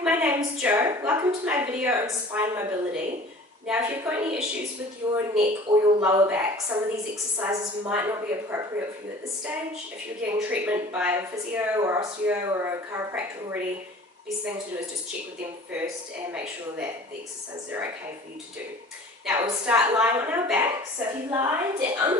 Hi, my name is Jo. Welcome to my video on spine mobility. Now, if you've got any issues with your neck or your lower back, some of these exercises might not be appropriate for you at this stage. If you're getting treatment by a physio or osteo or a chiropractor already, best thing to do is just check with them first and make sure that the exercises are okay for you to do. Now, we'll start lying on our back. So if you lie down,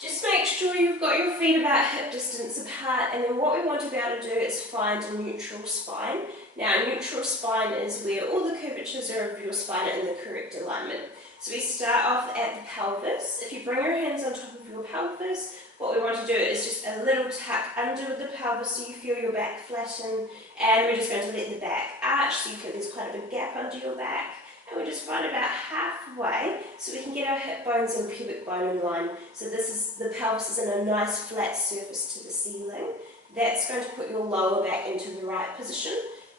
just make sure you've got your feet about hip distance apart, and then what we want to be able to do is find a neutral spine. Now, a neutral spine is where all the curvatures of your spine are in the correct alignment. So we start off at the pelvis. If you bring your hands on top of your pelvis, what we want to do is just a little tuck under the pelvis so you feel your back flatten, and we're just going to let the back arch so you feel there's quite a big gap under your back. And we just find about halfway so we can get our hip bones and pubic bone in line. So the pelvis is in a nice flat surface to the ceiling. That's going to put your lower back into the right position.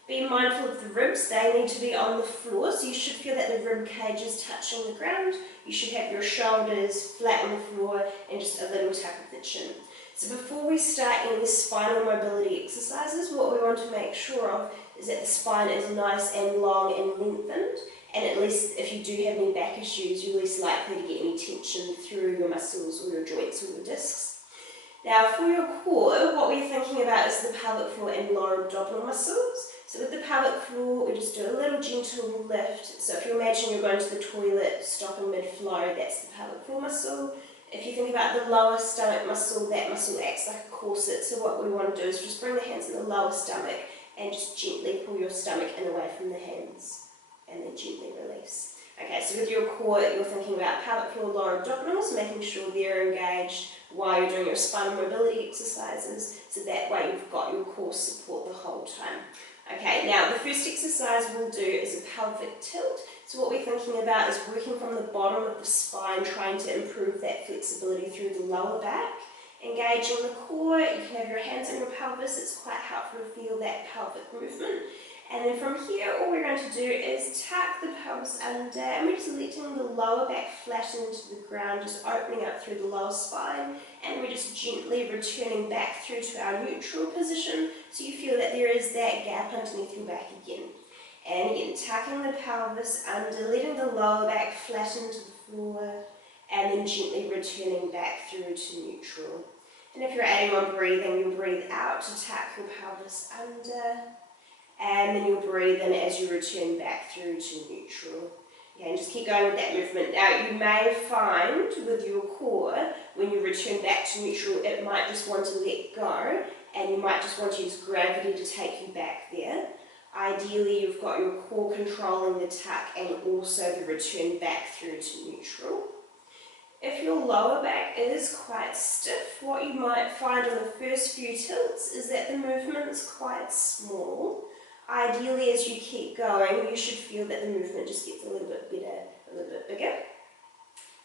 Be mindful of the ribs, they need to be on the floor, so you should feel that the rib cage is touching the ground. You should have your shoulders flat on the floor and just a little tuck of the chin. So before we start any spinal mobility exercises, what we want to make sure of is that the spine is nice and long and lengthened. And at least if you do have any back issues, you're less likely to get any tension through your muscles or your joints or your discs. Now for your core, what we're thinking about is the pelvic floor and lower abdominal muscles. So with the pelvic floor, we just do a little gentle lift. So if you imagine you're going to the toilet, stopping mid-flow, that's the pelvic floor muscle. If you think about the lower stomach muscle, that muscle acts like a corset. So what we want to do is just bring the hands in the lower stomach and just gently pull your stomach in away from the hands. And then gently release. Okay, so with your core, you're thinking about pelvic floor, lower abdominals, making sure they're engaged while you're doing your spinal mobility exercises, so that way you've got your core support the whole time. Okay, now the first exercise we'll do is a pelvic tilt. So what we're thinking about is working from the bottom of the spine, trying to improve that flexibility through the lower back. Engaging the core, you can have your hands on your pelvis, it's quite helpful to feel that pelvic movement. And then from here, all we're going to do is tuck the pelvis under, and we're just letting the lower back flatten into the ground, just opening up through the lower spine, and we're just gently returning back through to our neutral position, so you feel that there is that gap underneath your back again. And again, tucking the pelvis under, letting the lower back flatten to the floor, and then gently returning back through to neutral. And if you're adding on breathing, you'll breathe out to tuck your pelvis under, and then you'll breathe in as you return back through to neutral. Okay, and just keep going with that movement. Now you may find with your core, when you return back to neutral, it might just want to let go, and you might just want to use gravity to take you back there. Ideally, you've got your core controlling the tuck and also the return back through to neutral. If your lower back is quite stiff, what you might find on the first few tilts is that the movement's quite small. Ideally, as you keep going, you should feel that the movement just gets a little bit better, a little bit bigger.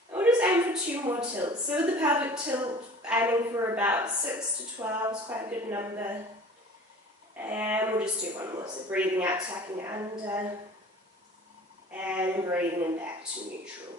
And we'll just aim for 2 more tilts. So with the pelvic tilt, aiming for about 6 to 12 is quite a good number. And we'll just do one more. So breathing out, tucking under, and breathing in back to neutral.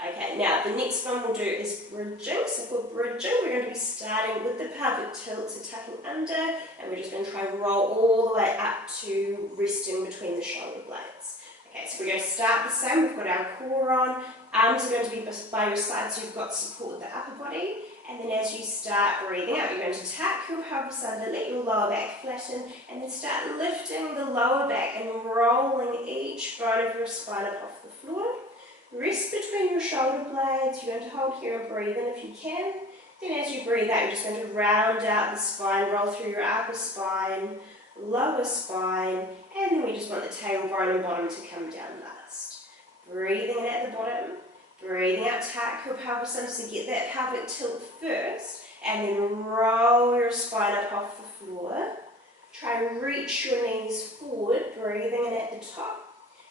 Okay, now the next one we'll do is bridging. So for bridging, we're going to be starting with the pelvic tilt, so tucking under, and we're just going to try and roll all the way up to resting between the shoulder blades. Okay, so we're going to start the same. We've got our core on, arms are going to be by your side, so you've got support with the upper body. And then as you start breathing out, you're going to tuck your pelvis under, let your lower back flatten, and then start lifting the lower back and rolling each bone of your spine up off the floor. Rest between your shoulder blades. You're going to hold here and breathe in if you can. Then as you breathe out, you're just going to round out the spine, roll through your upper spine, lower spine, and then we just want the tailbone and bottom to come down last. Breathing in at the bottom, breathing out, tuck your pelvis under, so get that pelvic tilt first, and then roll your spine up off the floor. Try and reach your knees forward, breathing in at the top.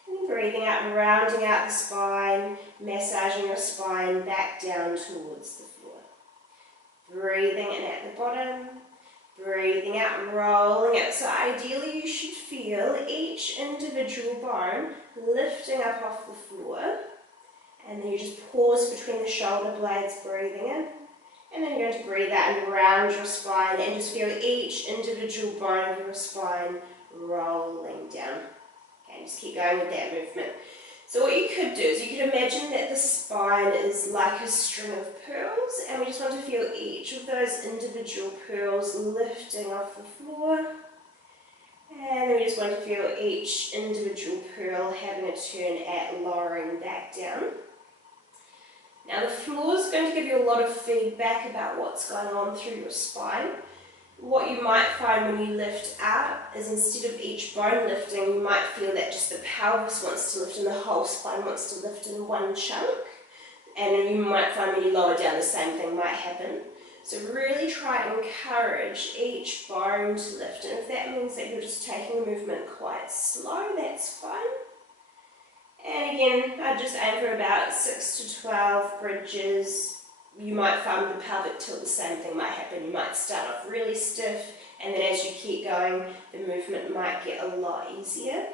And breathing out and rounding out the spine, massaging your spine back down towards the floor. Breathing in at the bottom, breathing out and rolling out. So ideally you should feel each individual bone lifting up off the floor. And then you just pause between the shoulder blades, breathing in. And then you're going to breathe out and round your spine and just feel each individual bone of your spine rolling down. Okay, just keep going with that movement. So what you could do is you could imagine that the spine is like a string of pearls, and we just want to feel each of those individual pearls lifting off the floor. And then we just want to feel each individual pearl having a turn at lowering back down. Now the floor is going to give you a lot of feedback about what's going on through your spine. What you might find when you lift up is instead of each bone lifting, you might feel that just the pelvis wants to lift and the whole spine wants to lift in one chunk. And then you might find when you lower down the same thing might happen. So really try and encourage each bone to lift. And if that means that you're just taking the movement quite slow, that's fine. And again, I just aim for about 6 to 12 bridges. You might find with the pelvic tilt the same thing might happen. You might start off really stiff, and then as you keep going, the movement might get a lot easier.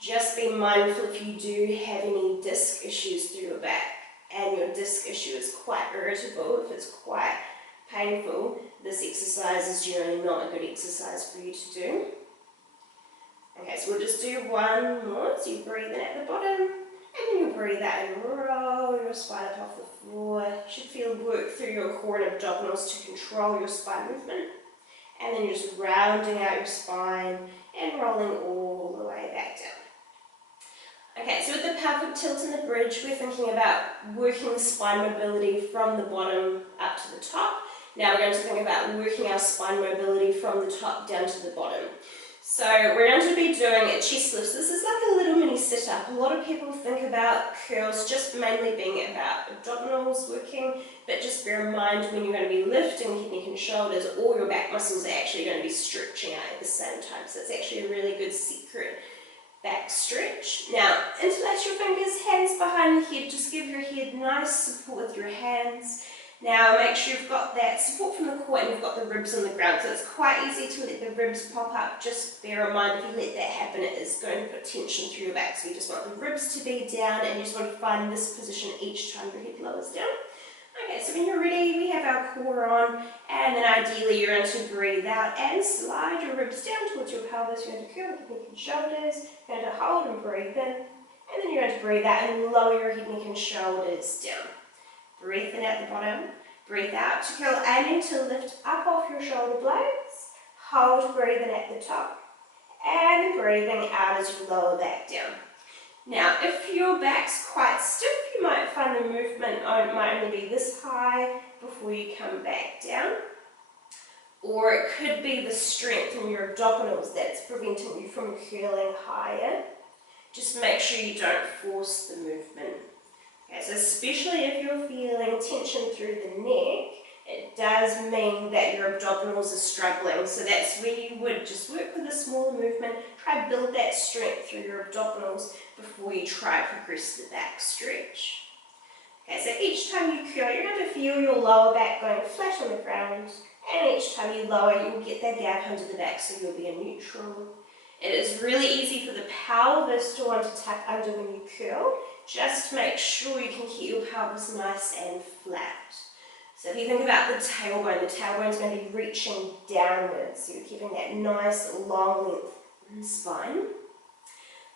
Just be mindful if you do have any disc issues through your back, and your disc issue is quite irritable, if it's quite painful, this exercise is generally not a good exercise for you to do. Okay, so we'll just do one more. So you breathe in at the bottom, and then you breathe out and roll your spine up off the floor. You should feel work through your core and abdominals to control your spine movement. And then you're just rounding out your spine and rolling all the way back down. Okay, so with the pelvic tilt and the bridge, we're thinking about working the spine mobility from the bottom up to the top. Now we're going to think about working our spine mobility from the top down to the bottom. So we're going to be doing a chest lift. This is like a little mini sit-up. A lot of people think about curls just mainly being about abdominals working, but just bear in mind when you're going to be lifting head, neck and shoulders, all your back muscles are actually going to be stretching out at the same time. So it's actually a really good secret back stretch. Now, interlace your fingers, hands behind the head. Just give your head nice support with your hands. Now make sure you've got that support from the core and you've got the ribs on the ground, so it's quite easy to let the ribs pop up. Just bear in mind if you let that happen, it is going to put tension through your back, so you just want the ribs to be down and you just want to find this position each time your head lowers down. Okay, so when you're ready, we have our core on, and then ideally you're going to breathe out and slide your ribs down towards your pelvis. You're going to curl your neck and shoulders, you're going to hold and breathe in, and then you're going to breathe out and lower your head, neck and shoulders down. Breathe in at the bottom, breathe out to curl, aiming to lift up off your shoulder blades, hold, breathe in at the top, and breathing out as you lower back down. Now, if your back's quite stiff, you might find the movement might only be this high before you come back down, or it could be the strength in your abdominals that's preventing you from curling higher. Just make sure you don't force the movement. Okay, so especially if you're feeling tension through the neck, it does mean that your abdominals are struggling. So that's where you would just work with a smaller movement, try to build that strength through your abdominals before you try to progress the back stretch. Okay, so each time you curl, you're going to feel your lower back going flat on the ground, and each time you lower, you'll get that gap under the back, so you'll be in neutral. It is really easy for the pelvis to want to tuck under when you curl. Just make sure you can keep your pelvis nice and flat. So if you think about the tailbone is going to be reaching downwards, so you're keeping that nice long length spine.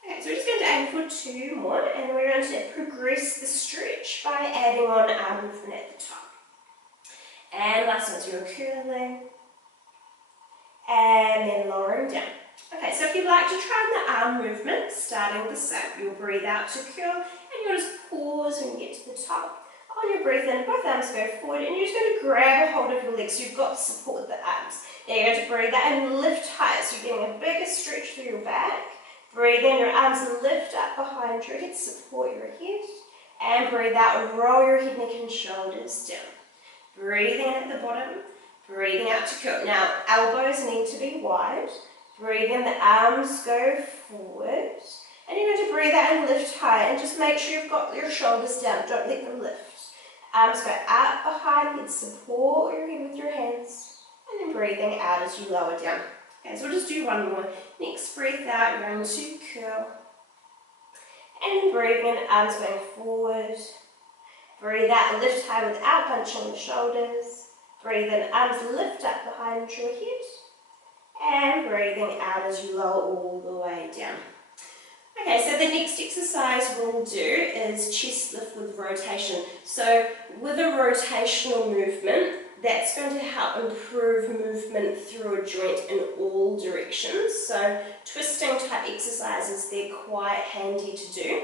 Okay, so we're just going to aim for 2 more, and we're going to progress the stretch by adding on arm movement at the top. And last one, so you're curling, and then lowering down. Okay, so if you'd like to try the arm movement, starting the same, you'll breathe out to curl, and you'll just pause when you get to the top. On your breath in, both arms go forward, and you're just going to grab a hold of your legs, so you've got support with the arms. Now you're going to breathe out and lift high, so you're getting a bigger stretch through your back. Breathe in, your arms lift up behind your head, support your head, and breathe out and roll your head, neck and shoulders down. Breathing in at the bottom, breathing out to curl. Now elbows need to be wide. Breathe in, the arms go forward, and you're going to breathe out and lift high, and just make sure you've got your shoulders down, don't let them lift. Arms go up behind, head, support your head with your hands, and then breathing out as you lower down. Okay, so we'll just do one more. Next breath out, you're going to curl, and then breathing in, arms going forward. Breathe out and lift high without bunching the shoulders. Breathe in, arms lift up behind your head. and breathing out as you lower all the way down. Okay, so the next exercise we'll do is chest lift with rotation. So with a rotational movement, that's going to help improve movement through a joint in all directions. So twisting type exercises, they're quite handy to do.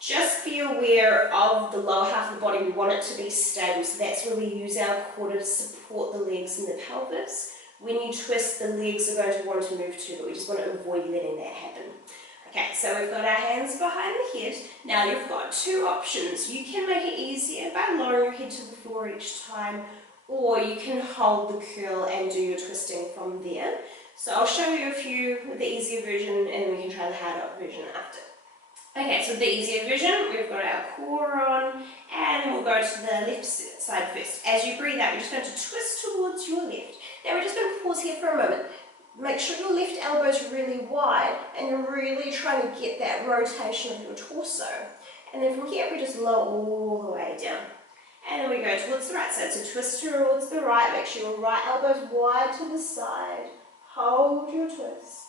Just be aware of the lower half of the body. We want it to be stable, so that's where we use our core to support the legs and the pelvis. When you twist, the legs are going to want to move too, but we just want to avoid letting that happen. Okay, so we've got our hands behind the head. Now you've got two options. You can make it easier by lowering your head to the floor each time, or you can hold the curl and do your twisting from there. So I'll show you a few with the easier version, and we can try the harder version after. Okay, so the easier version, we've got our core on, and we'll go to the left side first. As you breathe out, you're just going to twist towards your left. Now we're just going to pause here for a moment. Make sure your left elbow is really wide and you're really trying to get that rotation of your torso. And then from here we just lower all the way down. And then we go towards the right side. So twist towards the right, make sure your right elbow is wide to the side. Hold your twist.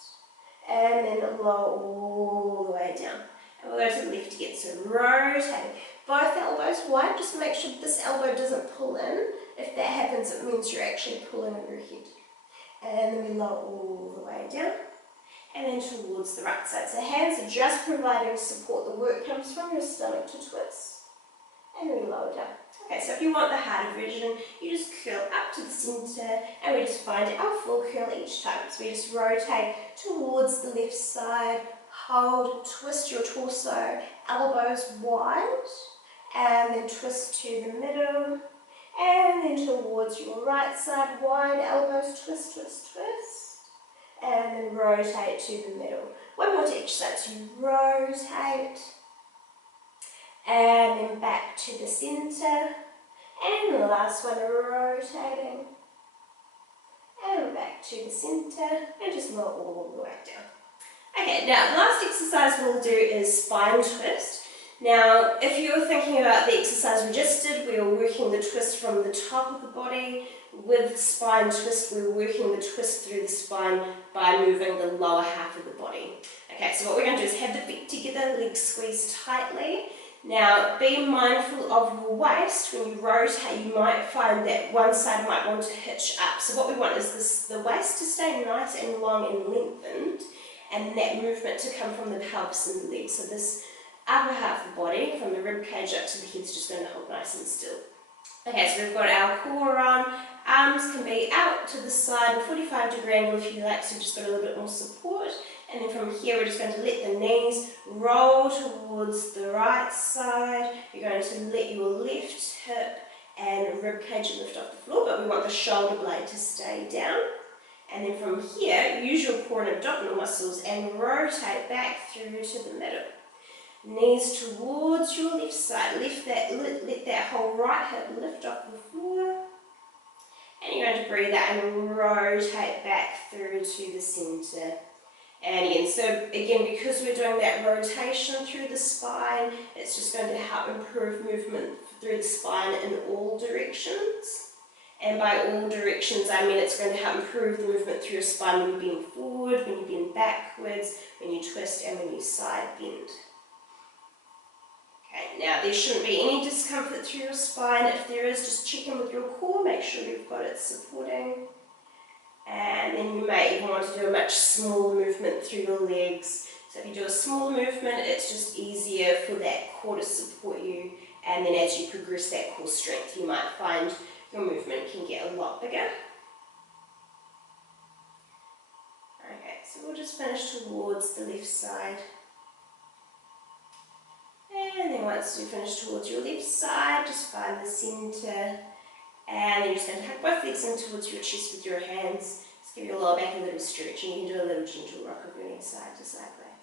And then lower all the way down. And we'll go to the left again. So rotating. Both elbows wide, just make sure this elbow doesn't pull in. If that happens, it means you're actually pulling on your head. And then we lower all the way down, and then towards the right side. So hands are just providing support. The work comes from your stomach to twist, and then we lower down. Okay, so if you want the harder version, you just curl up to the center, and we just find our full curl each time. So we just rotate towards the left side, hold, twist your torso, elbows wide, and then twist to the middle. And then towards your right side, wide elbows, twist, twist, twist. And then rotate to the middle. One more to each side. So you rotate. And then back to the center. And the last one, rotating. And back to the center. And just lower all the way down. Okay, now the last exercise we'll do is spine twist. Now, if you're thinking about the exercise we just did, we were working the twist from the top of the body. With spine twist, we were working the twist through the spine by moving the lower half of the body. Okay, so what we're going to do is have the feet together, legs squeezed tightly. Now, be mindful of your waist. When you rotate, you might find that one side might want to hitch up. So what we want is the waist to stay nice and long and lengthened, and that movement to come from the pelvis and the legs. So this upper half of the body, from the rib cage up to the head, is just going to hold nice and still. Okay, so we've got our core on. Arms can be out to the side, 45-degree angle if you like, so you've just got a little bit more support. And then from here, we're just going to let the knees roll towards the right side. You're going to let your left hip and rib cage lift off the floor, but we want the shoulder blade to stay down. And then from here, use your core and abdominal muscles and rotate back through to the middle. Knees towards your left side. Let that whole right hip lift off the floor. And you're going to breathe out and rotate back through to the center. And again, because we're doing that rotation through the spine, it's just going to help improve movement through the spine in all directions. And by all directions, I mean it's going to help improve the movement through your spine when you bend forward, when you bend backwards, when you twist, and when you side bend. Okay, now there shouldn't be any discomfort through your spine. If there is, just check in with your core, make sure you've got it supporting. And then you may even want to do a much smaller movement through your legs. So if you do a smaller movement, it's just easier for that core to support you. And then as you progress that core strength, you might find your movement can get a lot bigger. Okay, so we'll just finish towards the left side. And then once you finish towards your left side, just find the center. And then you're just going to hug both legs in towards your chest with your hands. Just give your lower back a little stretch, and you can do a little gentle rock of your side to side way.